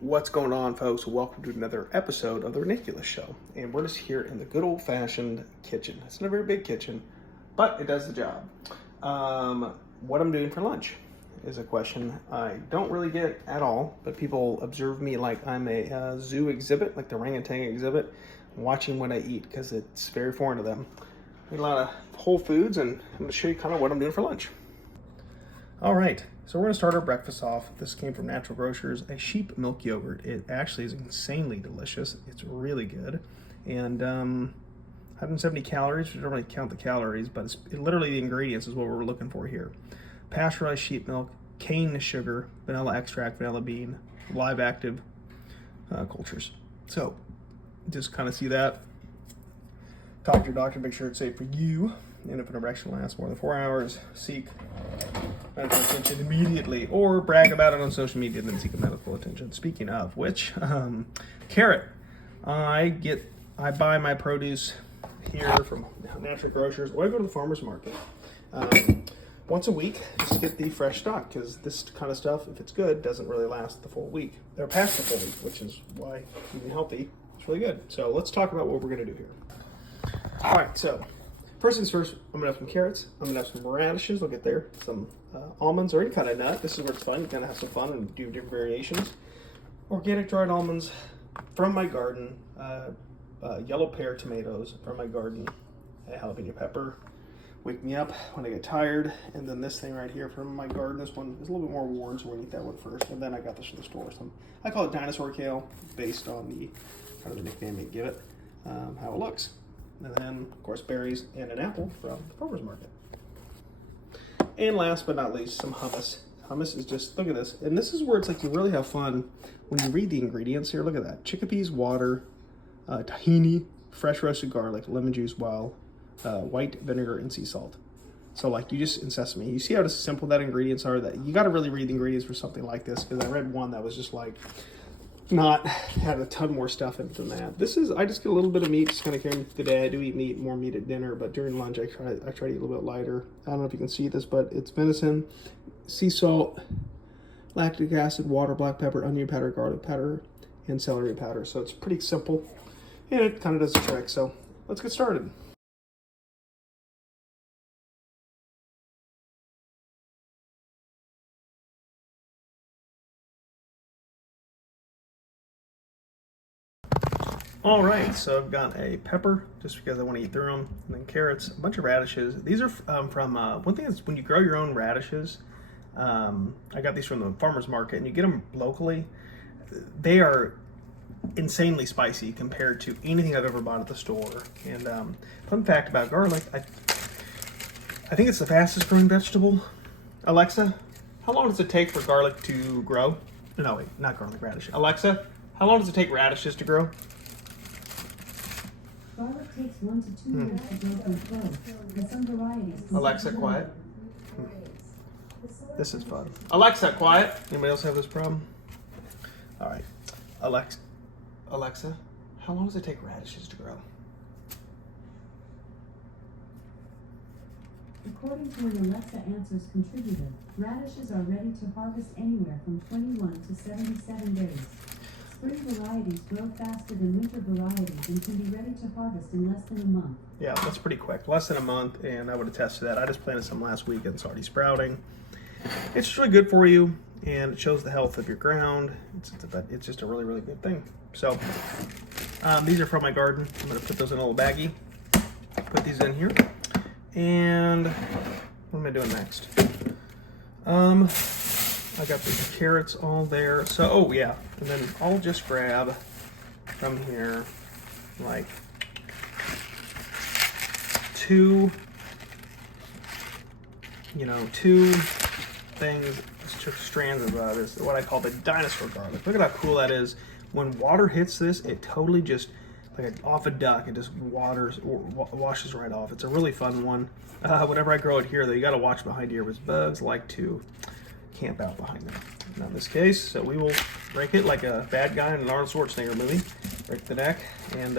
What's going on, folks? Welcome to another episode of The Ridiculous Show. And we're just here in the good old-fashioned kitchen. It's not a very big kitchen, but it does the job. What I'm doing for lunch is a question I don't really get at all, but people observe me like I'm a zoo exhibit, like the orangutan exhibit, watching what I eat because it's very foreign to them. I eat a lot of whole foods, and I'm going to show you kind of what I'm doing for lunch. All right, so we're going to start our breakfast off. This came from Natural Grocers, a sheep milk yogurt. It actually is insanely delicious. It's really good. And 170 calories. We don't really count the calories, but literally the ingredients is what we're looking for here. Pasteurized sheep milk, cane sugar, vanilla extract, vanilla bean, live active cultures. So just kind of see that. Talk to your doctor, make sure it's safe for you. And if an erection lasts more than 4 hours, seek medical attention immediately, or brag about it on social media and then seek medical attention. Speaking of which, carrot. I buy my produce here from Natural Grocers, or I go to the farmer's market once a week just to get the fresh stock, because this kind of stuff, if it's good, doesn't really last the full week, or past the full week, which is why eating healthy is really good. So let's talk about what we're going to do here. All right, so first things first, I'm going to have some carrots. I'm going to have some radishes. I'll get there. Some almonds or any kind of nut. This is where it's fun. You kind of have some fun and do different variations. Organic dried almonds from my garden. Yellow pear tomatoes from my garden. A jalapeno pepper. Wake me up when I get tired. And then this thing right here from my garden. This one is a little bit more worn, so we're going to eat that one first. And then I got this from the store. I call it dinosaur kale, based on the kind of the nickname they give it, how it looks. And then, of course, berries and an apple from the farmer's market. And last but not least, some hummus. Hummus is just, look at this. And this is where it's like you really have fun when you read the ingredients here. Look at that. Chickpeas, water, tahini, fresh roasted garlic, lemon juice, white vinegar, and sea salt. So like and sesame. You see how simple that ingredients are? That you got to really read the ingredients for something like this, because I read one that was just like, had a ton more stuff in it than that. I just get a little bit of meat, just kind of carrying the day. I do eat more meat at dinner, but during lunch I try to eat a little bit lighter. I don't know if you can see this, but it's venison, sea salt, lactic acid, water, black pepper, onion powder, garlic powder, and celery powder. So it's pretty simple, and it kind of does the trick. So let's get started. All right, so I've got a pepper, just because I want to eat through them, and then carrots, a bunch of radishes. These are from, one thing is when you grow your own radishes, I got these from the farmer's market, and you get them locally, they are insanely spicy compared to anything I've ever bought at the store. And fun fact about garlic, I think it's the fastest growing vegetable. Alexa, how long does it take for garlic to grow? No, wait, not garlic, radish. Alexa, how long does it take radishes to grow? Garlic takes 1 to 2 years to grow from cloves, and some varieties. Alexa, quiet. This is fun. Alexa, quiet. Anybody else have this problem? All right. Alexa, how long does it take radishes to grow? According to an Alexa Answers contributor, radishes are ready to harvest anywhere from 21 to 77 days. Spring varieties grow faster than winter varieties and can be ready to harvest in less than a month. Yeah, that's pretty quick. Less than a month, and I would attest to that. I just planted some last week and it's already sprouting. It's really good for you, and it shows the health of your ground. It's just a really, really good thing. So these are from my garden. I'm going to put those in a little baggie. Put these in here. And what am I doing next? I got the carrots all there. So, oh yeah, and then I'll just grab from here like two things, strands of this, what I call the dinosaur garlic. Look at how cool that is. When water hits this, it totally just, off a duck, it just washes right off. It's a really fun one. Whenever I grow it here, though, you got to watch behind here, because bugs like to camp out behind them. Now in this case, so we will break it like a bad guy in an Arnold Schwarzenegger movie. Break the neck and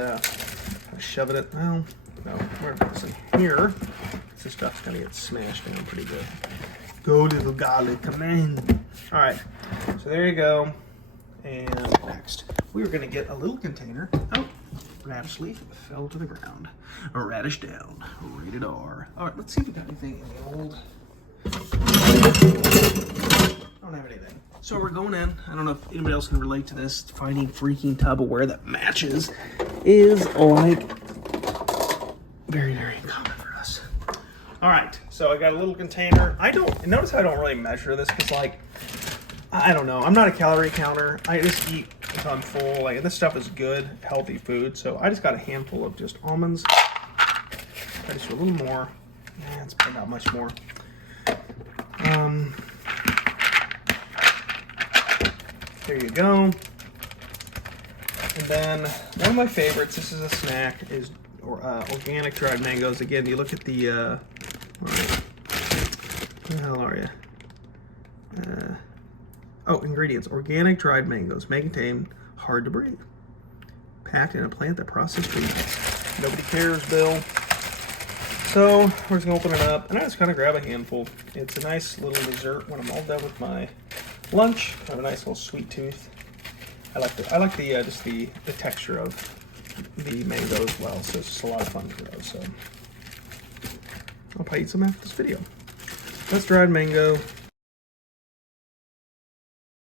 shove it. Well, no, where is it? Here. This stuff's gonna get smashed down pretty good. Go little garlic, come in. All right, so there you go. And next, we are going to get a little container. Oh, radish leaf fell to the ground. A radish down. Rated R. All right, let's see if we got anything in the old. I don't have anything. So we're going in. I don't know if anybody else can relate to this. Finding freaking Tupperware that matches is like very, very common for us. All right, so I got a little container. Notice how I don't really measure this because, like, I don't know. I'm not a calorie counter. I just eat until I'm full. Like, this stuff is good, healthy food. So I just got a handful of just almonds. I just do a little more. Yeah, it's probably not much more. There you go. And then one of my favorites, this is a snack, is organic dried mangoes. Again, you look at the, where the hell are you? Ingredients. Organic dried mangoes. May contain hard to breathe. Packed in a plant that processed trees. Nobody cares, Bill. So, we're just going to open it up, and I just kind of grab a handful. It's a nice little dessert when I'm all done with my lunch. I have a nice little sweet tooth. I like the texture of the mango as well, so it's just a lot of fun for those. So, I'll probably eat some after this video. That's dried mango.